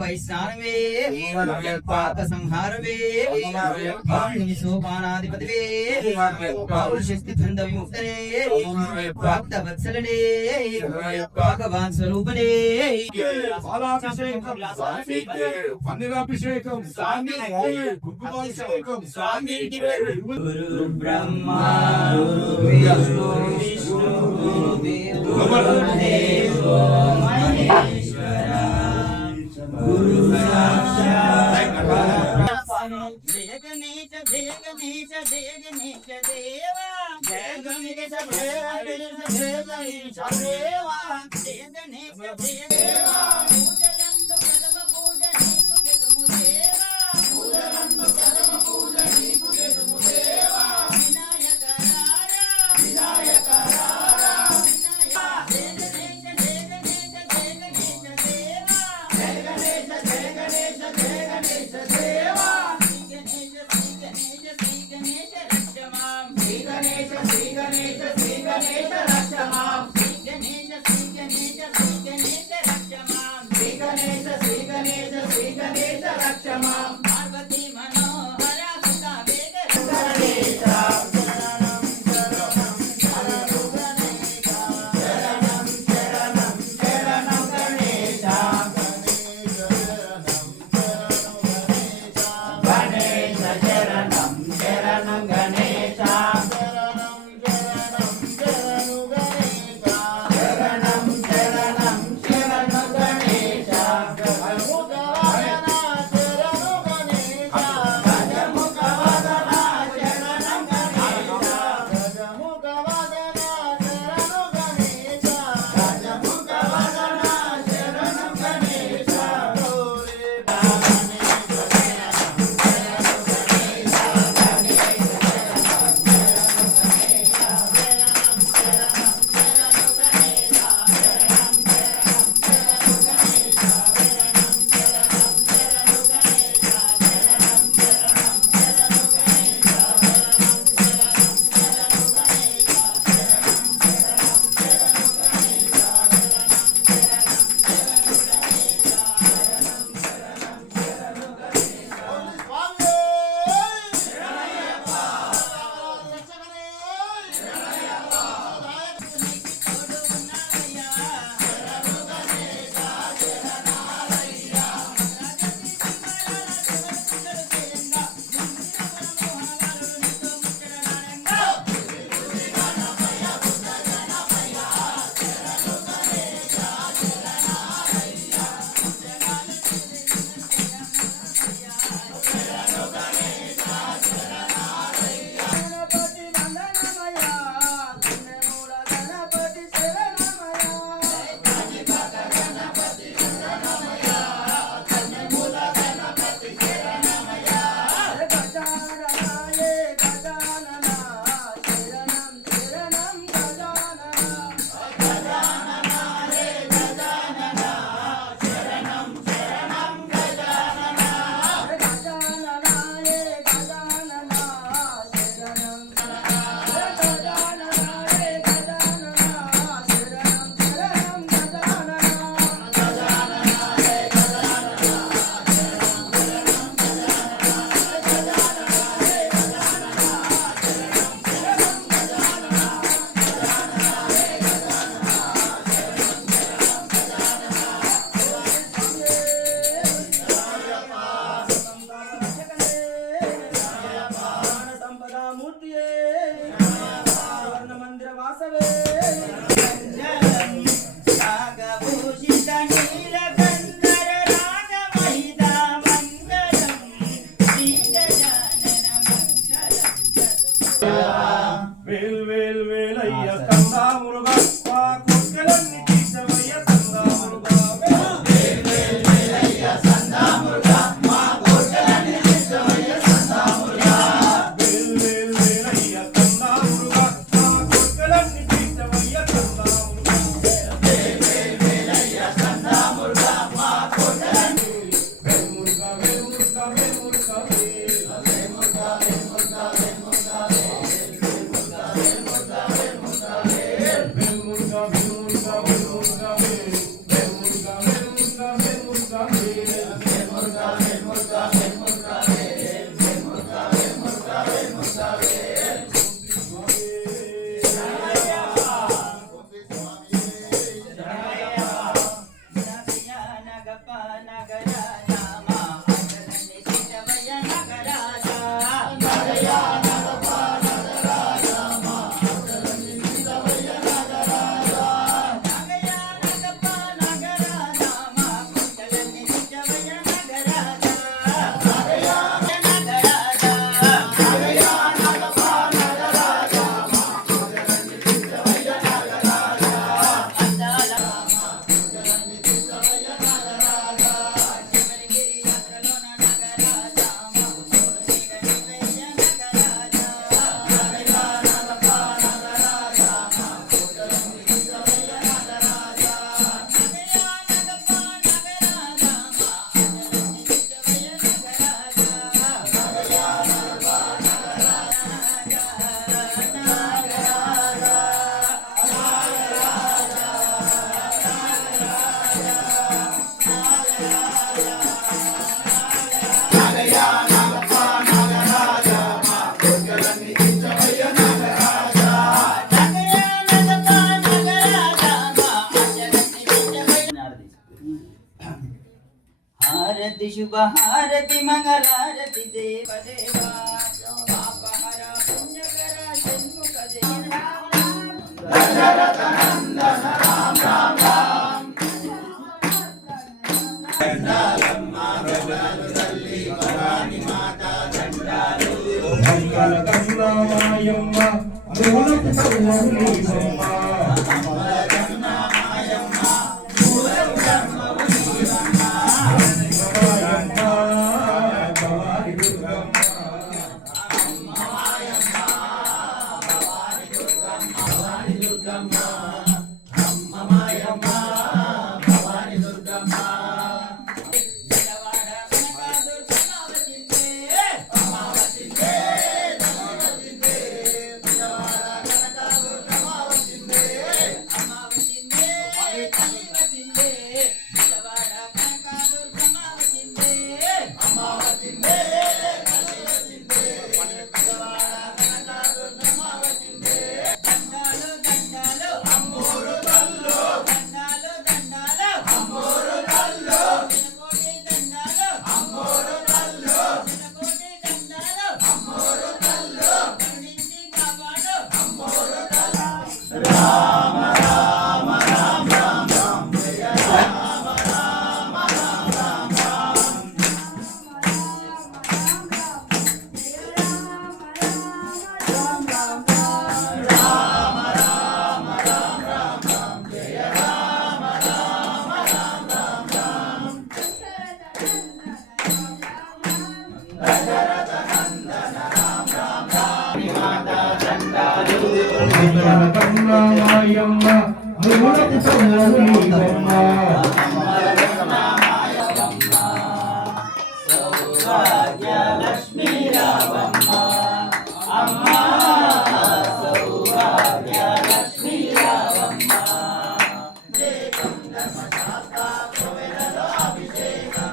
వైష్ణవే పాప సంహారవే సోపానాధిపతివే శక్తి బృంద విముక్తనే భక్త వత్సలనే భగవాన్ స్వరూపనే పన్నీరాభిషేకం స్వామి కుంకుమాభిషేకం స్వామి గురు బ్రహ్మా గురు విష్ణు విష్ణు గురుదేవో మహేశ్వర గురు సాక్షాత్ జయ గణేశ జయ గణేశ జయ గణేశ దేవా జయ గణేశ జయ గణేశ జయ గణేశ దేవా జయ గణేశ జయ దేవా పూజలందు ప్రథమ పూజ నీకు జగము దేవా పూజలందు ప్రథమ పూజ నీకు జగము దేవా వినాయక రారా వినాయక రారా జయ గణేశ జయ గణేశ జయ గణేశ దేవా జయ గణేశ జయ గణేశ జయ గణేశ దేవా శ్రీ గణేశ శ్రీ గణేశ శ్రీ గణేశ రక్షమాం శ్రీ గణేశ శ్రీ గణేశ శ్రీ గణేశ రక్షమాం శ్రీ గణేశ శ్రీ గణేశ శ్రీ గణేశ రక్షమాం హారతి శుభ హారతి మంగళారతి దేవదేవా పాపహర పుణ్యకర షణ్ముఖ దేవా దశరథ నందన రామ రామ రామ దండాలమ్మ గజాలు తల్లి భవాని మాత దండాలు మంగళ గంగామాయమ్మ మూలపు సర్వమునివమ్మ కమలాయమ్మ మూలపు సర్వమునివమ్మ సౌభాగ్యలక్ష్మీ రావమ్మ అమ్మ సౌభాగ్యలక్ష్మీ రావమ్మ దేవం ధర్మశాస్త్ర కోవెలలో అభిషేకం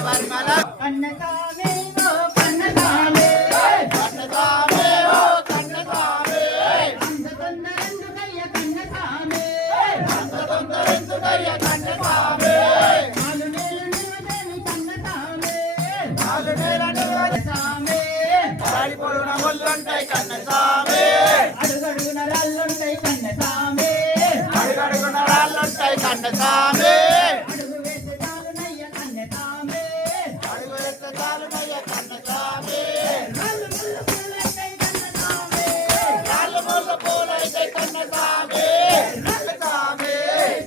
పరిమళ కన్నసామి ఓ కన్నసామి కన్నసామి ఓ కన్నసామి అంత తొందరెందుకయ్య కన్నసామి అంత తొందరెందుకయ్య కన్నసామి నాలు నేలు నిలువేమి కన్నసామి నాలు నేల కన్నసామి పడి పొడున ముల్లుంటాయి కన్నసామి అడుగడుగున రాళ్ళుంటాయి కన్నసామి అడుగడుగున రాళ్ళుంటాయి కన్నసామి అడుగు వేస్తే చాలునయ్య కన్నసామి అడుగు ఎత్తే చాలునయ్య కన్నసామి రాళ్ళు ముళ్ళు పూలైతాయి కన్నసామి రాళ్ళు ముళ్ళు పూలైతే కన్నసామి కన్నసామి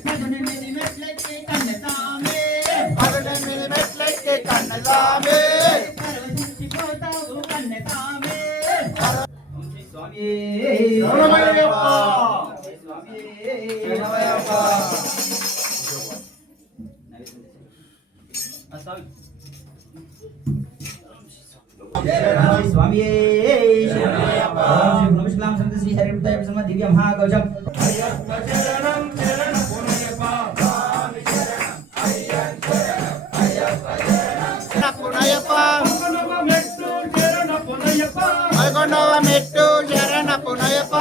పదునెనిమిది మెట్లెక్కి కన్నసామి పగలెనిమిది మెట్లెక్కి కన్నసామి పరవశించిపోతావు కన్నసామి స్వామి శరణమయ్యప్ప. శరణమయ్యప్ప. స్వామి నమస్కారం సంత శ్రీ హరిమతాయ ప్రసన్న దివ్య మహాకవచం పునయ్యప్ప పదకొండవ మెట్టు శరణ పునయ్యప్ప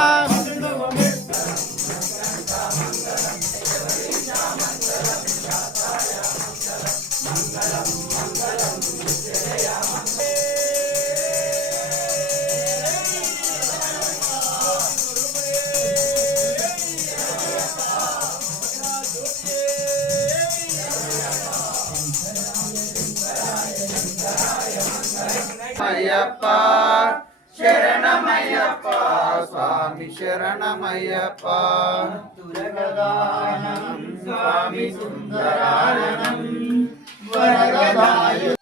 అయ్యప్ప శరణమయ్యప్ప స్వామి శరణమయ్యప్ప తురగదానం స్వామి సుందరాయణం వరగదాయు